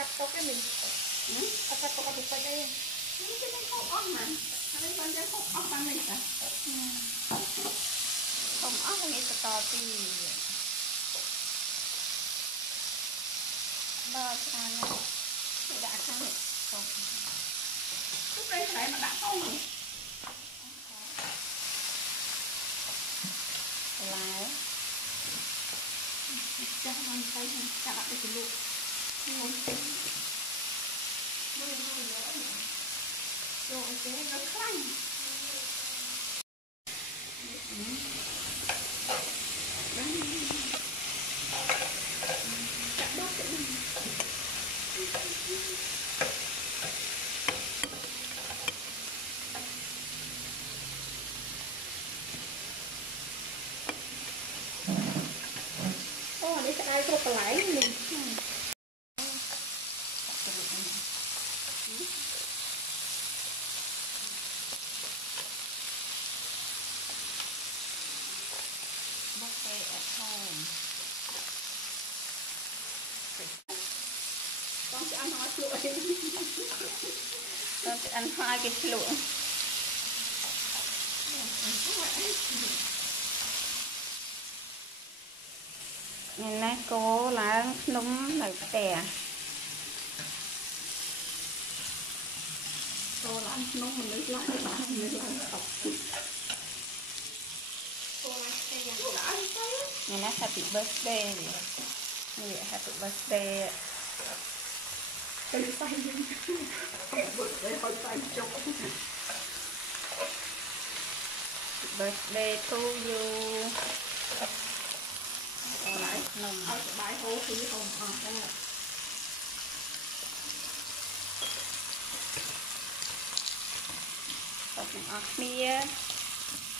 cắt tóc cái mình cắt tóc cái bịch đây cái này không ớt mà cái con cái không ớt ăn này cả không ớt này sẽ to thì bơ ra nha để đã sang này không lúc đây phải mà đã không rồi lái chắc ăn tay không chắc lại cái lụa muốn tính rồi cái nó khăn để cho ai cho cái lái mình buffet at home con sẽ ăn hoa chuột con sẽ ăn hoa cái lụa ngày nay cô lá nấm này tè cô lá nấm mình lấy lại tóc ngày nay happy birthday nè happy birthday birthday to you lại nồng bãi hố thì không đây là một ngọn kia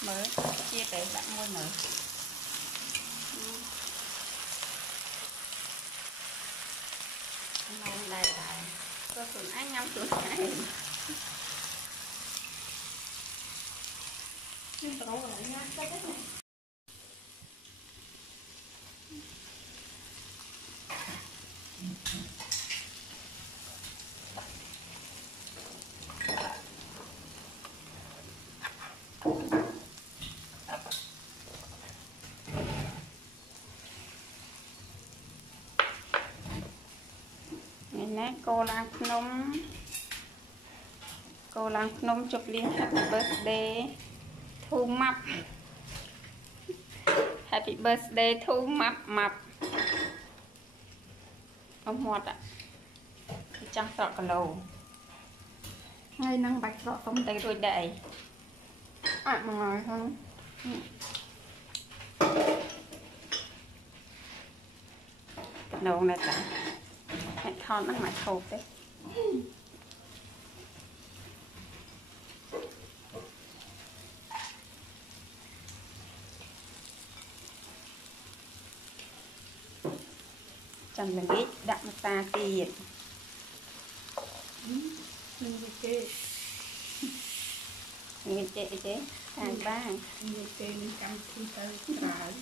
mới chia để bạn mua nữa ngon đây là có tuần anh ngâm tuần này nhưng mà đâu lại nha cái này nè cô làm Phnom chụp liên happy birthday thu mập happy birthday thu mập ông hoạt ạ trăng sọ cả lầu ngay năng bạch sọ không tay rồi đầy mà ngồi không đầu này cả hãy thon nó mà thộp đấy chẳng là ít đậm ta tiền người chị chứ hàng ba người chị mình cầm thi tới rồi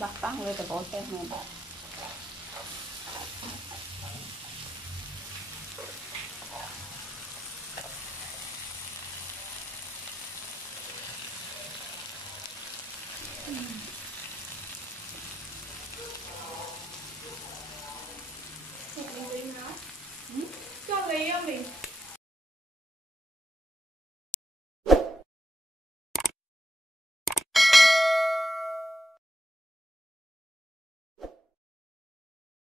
bắt tóc người ta bỏ thêm này